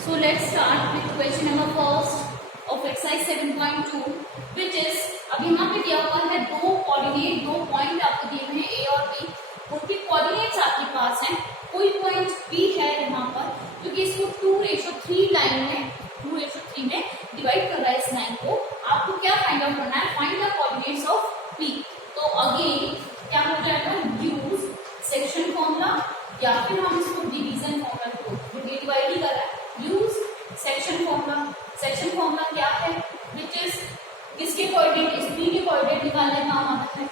So let's start with question number first of exercise 7.2, which is अब यहाँ पे दिया हुआ है दो कोऑर्डिनेट, दो पॉइंट आपको दिए हुए हैं ए और बी, उनके कोऑर्डिनेट्स आपके पास हैं। कोई पॉइंट बी है यहाँ पर, क्योंकि इसको 2:3 लाइन में 2:3 में डिवाइड कर रहा है इस लाइन को। आपको क्या फाइंड आउट करना है? Find the coordinates of B. तो अगेन क्या हो जाएगा? यूज सेक्शन फॉर्मूला, या फिर हम इसको डिवीजन फॉर्मूला को डिवाइड ही कर रहा है। Use section formula. Section formula क्या है? विच इज किसके कोऑर्डिनेट, इस बी के कोऑर्डिनेट निकालने का काम आता है।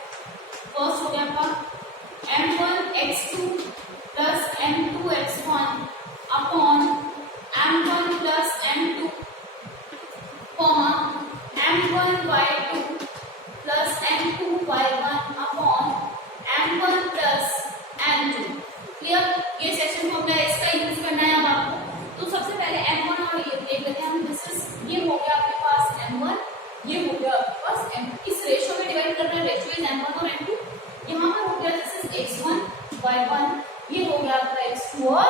फर्स्ट हो गया आपका m1x2 plus m2x1 upon m1 plus m2 comma m1y2 plus m2y1 upon m1 plus m2। Clear? ये सेक्शन फॉर्मूला है, इसका यूज करना है अब आपको। तो सबसे पहले m1 और ये देख लेते हैं हम। दिस इज, ये हो गया आपके पास m1, ये हो गया आपके पास m2। इस रेशियो में डिवाइड करना है, रेशियो इज m1 और m2। यहाँ पर हो गया दिस इज x1 y1, ये हो गया आपका x2 और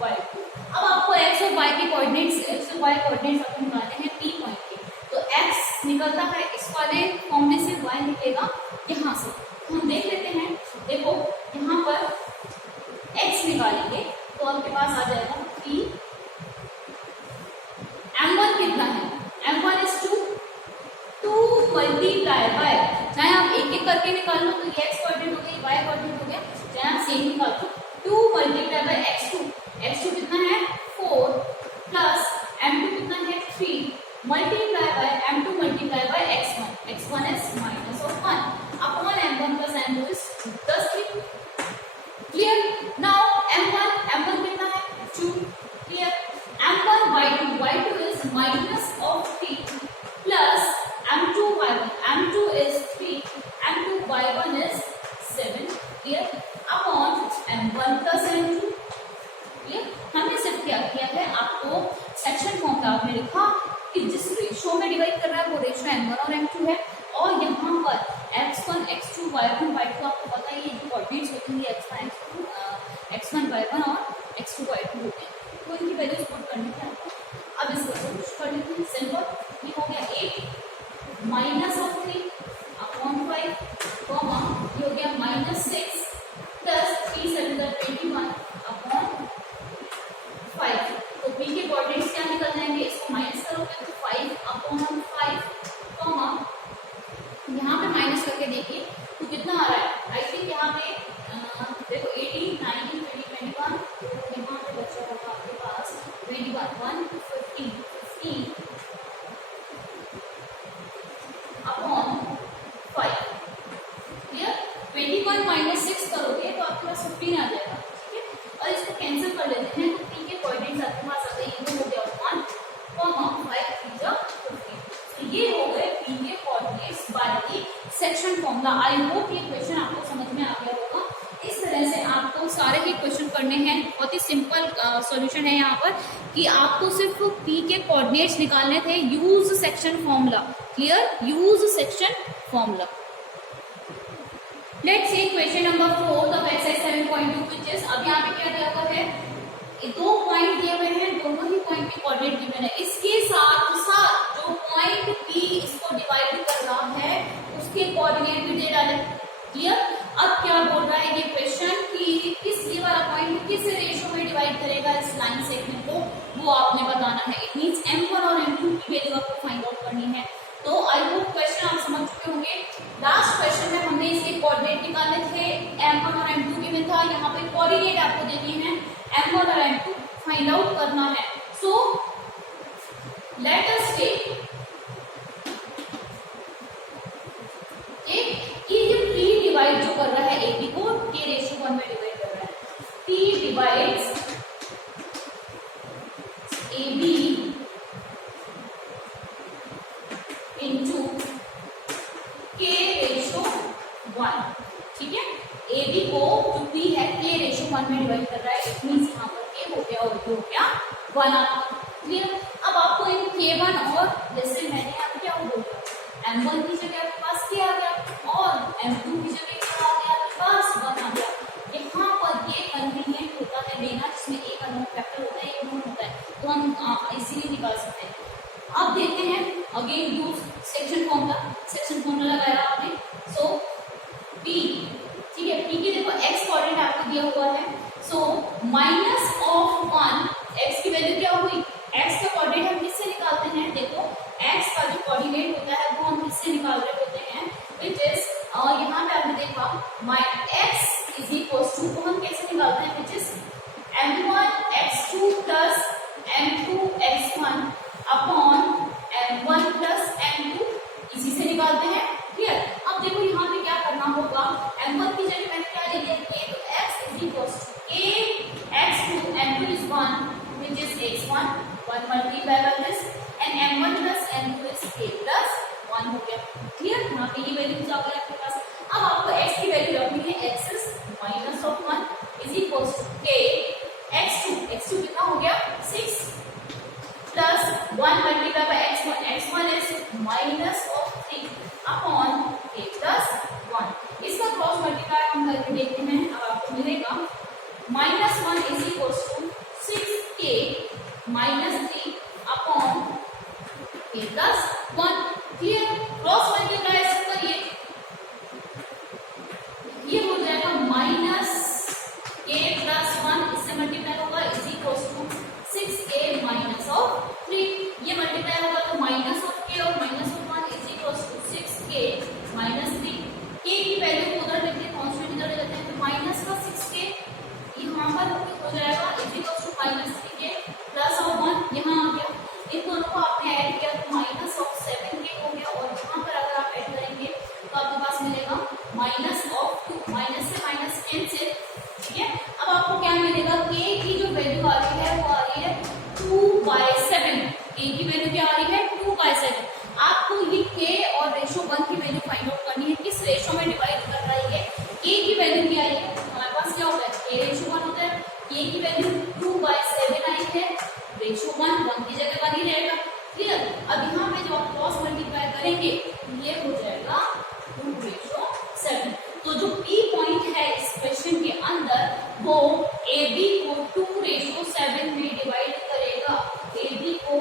y2। अब आपको x और y के कोऑर्डिनेट्स, x और y कोऑर्डिनेट्स आपको निकालने हैं p पॉइंट के। तो x निकलता है इस वाले फॉर्मूले से, y निकलेगा यहाँ से। तो हम देख लेते हैं। देखो यहाँ पर x निकालेंगे तो आपके पास आ जाएगा p। m1 कितना है? m1 इज 2 मल्टीप्लाई बाय, चाहे आप एक एक करके निकाल लो तो ये x कोऑर्डिनेट हो गया, y कोऑर्डिनेट हो गया, चाहे आप सेम निकाल लो। 2 मल्टीप्लाई बाय x2 कितना है? 4 प्लस m2 कितना है? 3 multiply by m2 multiply by x1 is minus of 1 upon m1 plus m2 is 3। Clear? Now m1 कितना है? 2। Clear? m1 y2 is minus of 3 plus m2 is 3, m2y1 is 7। Clear? Upon m1 plus m2। Clear? हमने सिर्फ क्या किया है, आपको section formula में लिखा कि जिस रेशियो में डिवाइड कर रहा है वो रेशियो m1 और m2 है, और यहाँ पर x1 x2 y1 y2 आपको पता है ये जो कोऑर्डिनेट्स होती है x1 y1 और x2 y2 होते हैं, तो इनकी वैल्यूज पुट करनी है। अब इसको सोल्व कर लेते हैं। सिंपल, ये हो गया 8 माइनस ऑफ 3 अपॉन 5 कॉमा ये हो गया माइनस 6 प्लस 3 7 21 अपॉन 5। तो बी के कोऑर्डिनेट्स क्या निकल जाएंगे? इसको माइनस करोगे तो 5 अपॉन 5 कॉमा यहाँ पे माइनस करके देखिए तो कितना आ रहा है। आई थिंक यहाँ पे देखो 18 19 20 21, तो यहाँ पे बच्चा होगा आपके पास 21 1 15 अपॉन 5। क्लियर? 21 माइनस 6 करोगे तो आपके पास 15 आ जाएगा। ठीक है? और इसको कैंसिल कर लेते हैं तो p के कोऑर्डिनेट्स आपके पास आ गए, ये हो गया 1 कॉमा 5 3 15। तो ये हो गए p के coordinates by the section formula. I hope ये क्वेश्चन आपको समझ में आ गया होगा। इस तरह से आपको सारे ही क्वेश्चन करने हैं। बहुत ही सिंपल सॉल्यूशन है यहाँ पर कि आपको सिर्फ p के कोऑर्डिनेट्स निकालने थे। Use section formula. Clear? Use section formula. Let's see question number 4 of exercise 7.2, which is, अब यहाँ पे क्या दिया हुआ है? दो पॉइंट दिए हुए हैं, दोनों ही पॉइंट के कोऑर्डिनेट गिवन है। इसके साथ साथ जो पॉइंट p इसको डिवाइड कर रहा है उसके कोऑर्डिनेट भी दे डाले। क्लियर? अब क्या बोल रहा है ये क्वेश्चन कि ये वाला पॉइंट किस रेशियो में डिवाइड करेगा इस लाइन सेगमेंट को, वो आपने बताना है। इट मींस m1 और m2 की वैल्यू आपको फाइंड आउट करनी है। तो आई होप क्वेश्चन आप समझ चुके होंगे। लास्ट क्वेश्चन में हमने इसके कोऑर्डिनेट निकाले थे, m1 और m2 गिवन था। यहाँ पे कोऑर्डिनेट आपको देनी है, m1 और m2 फाइंड आउट करना है। सो लेट अस टेक कि ये p डिवाइड जो कर रहा है ab को k रेशियो 1 में डिवाइड कर रहा है। p divides ab into k ratio 1। ठीक है? ab को जो p है k रेशियो 1 में डिवाइड कर रहा है। इट मींस यहाँ पर k हो गया और ये हो गया 1। क्लियर? अब आपको इन k1 और जैसे मैंने यहाँ क्या बोला, m1 की जगह आपके पास k आ गया और m2 की जगह क्या आ गया आपके पास 1 आ गया। यहाँ पर ये कन्वीनियंट होता है लेना जिसमें एक अननोन फैक्टर होता है, एक नोन होता है। तो हम इजीली निकाल सकते हैं। अब देखते हैं अगेन यूज सेक्शन फॉर्मूला लगाया आपने। सो पी, ठीक है, पी की देखो एक्स कोऑर्डिनेट आपको दिया हुआ है। सो माइनस ऑफ 1 एक्स की वैल्यू क्या हुई, एक्स का कोऑर्डिनेट हम किससे निकालते हैं, देखो एक्स का जो कोऑर्डिनेट होता है वो हम किससे निकाल रहे होते हैं, विच इज यहाँ पे आपने देखा minus X is equal to, को हम कैसे निकालते हैं, which is m1 x2 plus m2 x1 upon m1 plus m2, इसी से निकालते हैं। क्लियर। अब देखो यहाँ पे क्या करना होगा, m1 की जगह मैंने क्या ले लिया k, तो x is equal to k x2 m2 is 1 which is x1 1 multiply by this and m1 plus m2 is k plus 1 हो गया। क्लियर। यहाँ पे ये वैल्यूज आ गया आपके पास। अब आपको x की वैल्यू रखनी है, x is minus of 1 is equal to k x2 कितना हो गया 6 plus 1 multiply by x1 is minus of 3 upon k plus 1। इसका क्रॉस मल्टीप्लाई हम करके देखते हैं। अब आपको मिलेगा -1 is equal to 6k minus 3 upon k plus 1। Clear. Cross multiply करिए, ये हो जाएगा माइनस k प्लस 1, इससे मल्टीप्लाई होगा is equal to 6k minus of 3, ये मल्टीप्लाई होगा तो माइनस ऑफ k और minus of 1 is equal to 6k minus 3। k की वैल्यू को उधर लेते हैं, कांस्टेंट इधर ले लेते हैं, तो माइनस का 6k यहाँ पर हो जाएगा is equal to minus 3k plus of 1 यहाँ आ गया। इन दोनों को आपने ऐड किया तो माइनस ऑफ 7k हो गया, और यहाँ पर अगर आप ऐड करेंगे तो आपके पास मिलेगा माइनस ऑफ 2, माइनस से माइनस कैंसिल। ठीक है। अब आपको क्या मिलेगा, k की जो वैल्यू आ रही है वो आ रही है 2/7, k की वैल्यू क्या आ रही है 2/7। आपको ये k और रेशो 1 की वैल्यू फाइंड आउट करनी है, किस रेशो में डिवाइड कर रहा है ये, k की वैल्यू क्या आई है, हमारे पास क्या होता है k रेशो 1 होता है, k की वैल्यू 2/7 आई है, रेशो 1 की जगह 1 ही रहेगा। क्लियर। अब यहाँ पे जो आप क्रॉस मल्टीप्लाई करेंगे ये हो जाएगा 2/7। तो जो P पॉइंट है इस क्वेश्चन के अंदर वो AB को 2/7 में डिवाइड करेगा, AB को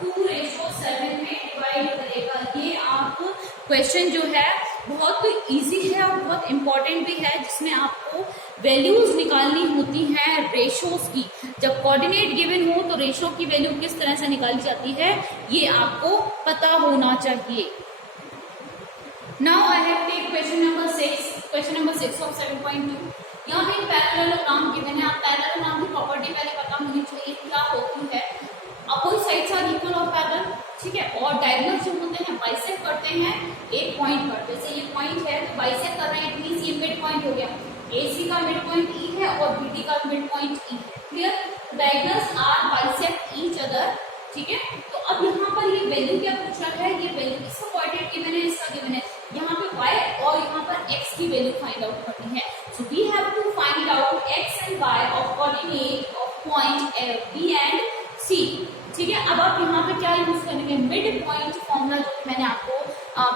2/7 में डिवाइड करेगा। ये आप क्वेश्चन जो है बहुत इजी है और बहुत इंपॉर्टेंट भी है, जिसमें आपको वैल्यूज निकालनी होती हैं रेशोज की। जब कोऑर्डिनेट गिवन हो तो रेशो की वैल्यू किस तरह से निकाली जाती है ये आपको पता होना चाहिए। Now I have take question number 6 of 7.2। यहाँ पे एक पैरेललोग्राम गिवन है। आप पैरेललोग्राम की प्रॉपर्टी पहले पता होनी चाहिए क्या होती है। Opposite sides are equal of parallel, ठीक है, और डायगोनल जो होते हैं बाइसेक्ट करते हैं एक पॉइंट पर। जैसे ये पॉइंट है तो बाइसेक्ट कर रहे हैं, इट मींस ये मिड पॉइंट हो गया, AC का मिड पॉइंट E है और BD का मिड पॉइंट E है। Clear. Diagonals are bisect each other, ठीक है। तो अब यहाँ पर ये वैल्यू क्या पूछ रहा है, ये वैल्यू इसका कोऑर्डिनेट गिवन है, इसका गिवन है, यहाँ पे y और यहाँ पर x की वैल्यू फाइंड आउट करनी है। So we have to find out x and y of coordinate of point B and C। ठीक है। अब आप यहाँ पे क्या यूज करेंगे, मिड पॉइंट फॉर्मूला, जो मैंने आपको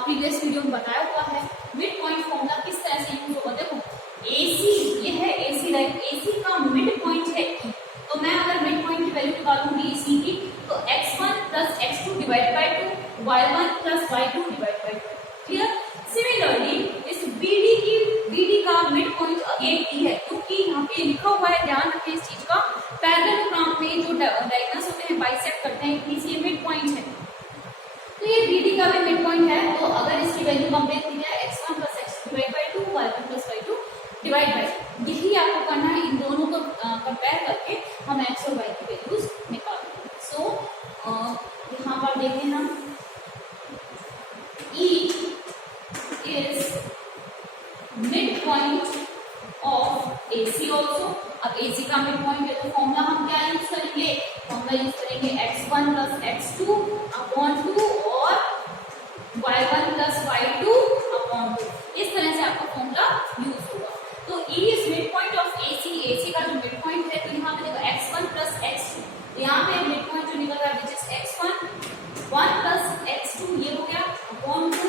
प्रीवियस वीडियो में बताया हुआ है। मिड पॉइंट फॉर्मूला किस तरह से यूज होगा, देखो AC ये है AC लाइन, AC का मिड पॉइंट है E, तो मैं अगर मिड पॉइंट की वैल्यू निकालूंगी C की, तो x1 plus x2 divide by 2, y1 plus y2 divide by 2। Clear. Similarly इस BD का मिड पॉइंट अगेन E है, क्योंकि यहाँ पे लिखा हुआ है, ध्यान रखें इस चीज का, पैरेललोग्राम में जो डायगोनल्स होते हैं बाइसेक्ट करते हैं, ये मिड पॉइंट है, तो ये BD का भी मिड पॉइंट है। तो अगर इसकी वैल्यू कंपेयर की जाए x1 plus x2 divide by 2, y1 plus y2 divide by, यही आपको करना है। इन दोनों को कंपेयर करके हम x और y की वैल्यूज निकालेंगे। सो यहाँ पर देखें हम, E is mid point of AC also। अब AC का मिड पॉइंट है तो फॉर्मूला हम क्या यूज करेंगे, फॉर्मूला यूज करेंगे x1 प्लस x2 अपॉन 2 और y1 प्लस y2 अपॉन 2। इस तरह से आपका फॉर्मूला यूज होगा। तो E is mid point of AC का जो मिड पॉइंट है, तो यहाँ पे देखो x1 प्लस x2, तो यहाँ पे मिड पॉइंट जो निकल रहा है which is x1 1 plus x2 ये हो गया upon 2,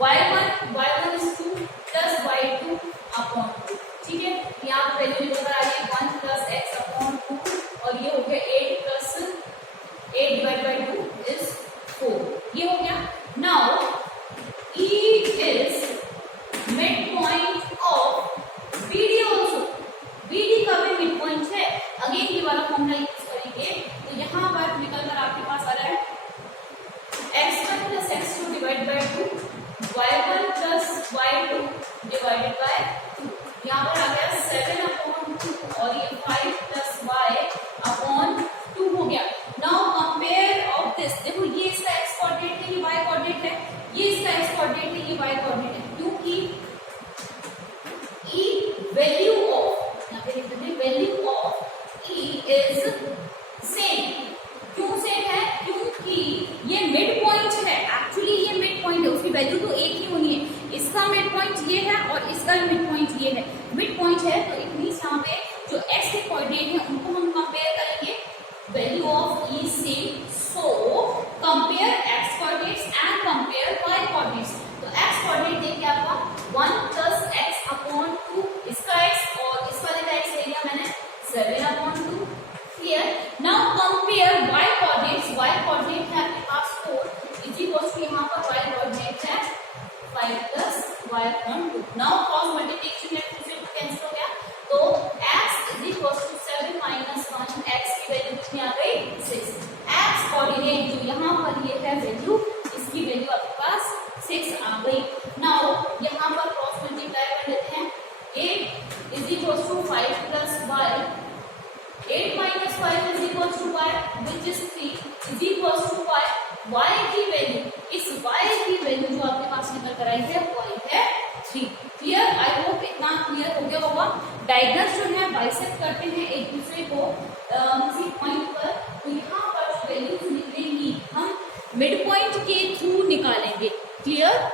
y1 is 2 plus y2 upon 2। ठीक है। यहाँ पे वैल्यू निकल रहा है 1 प्लस x अपॉन 2 और ये हो गया 8 प्लस उसकी वैल्यू तो एक ही होनी है। इसका मिड पॉइंट ये है और इसका मिड पॉइंट ये है। मिड पॉइंट है तो इट मींस यहाँ पे जो x के कोऑर्डिनेट है उनको हम कंपेयर करेंगे, value of E same, so compare x coordinates and compare y coordinates. तो x कोऑर्डिनेट देखिए आपका 1 प्लस x अपॉन 2, इसका x और इस वाले का x ले लिया मैंने 7 upon 2। Clear. Now compare y coordinates, y coordinate है आपके पास 4 इज इक्वल टू यहाँ पर y कोऑर्डिनेट है 5 plus y upon 2। Now cross multiplication है, 2 से 2 कैंसिल हो गया, तो x is equal to 7 minus 1, x की वैल्यू कितनी आ गई 6। x कोऑर्डिनेट जो यहाँ पर ये है वैल्यू, इसकी वैल्यू आपके पास 6 आ गई। नाउ यहाँ पर क्रॉस मल्टीप्लाई कर लेते हैं, 8 is equal to 5 plus y, 8 minus 5 is equal to y which is 3 is equal to y की वैल्यू, इस y की वैल्यू जो आपके पास निकल कर आई है वो आई है 3। क्लियर। आई होप इतना क्लियर हो गया होगा। डायगोनल्स जो है बाइसेक्ट करते हैं एक दूसरे को किसी पॉइंट पर, तो यहाँ पर जो वैल्यूज निकलेंगी हम मिड पॉइंट के थ्रू निकालेंगे। क्लियर।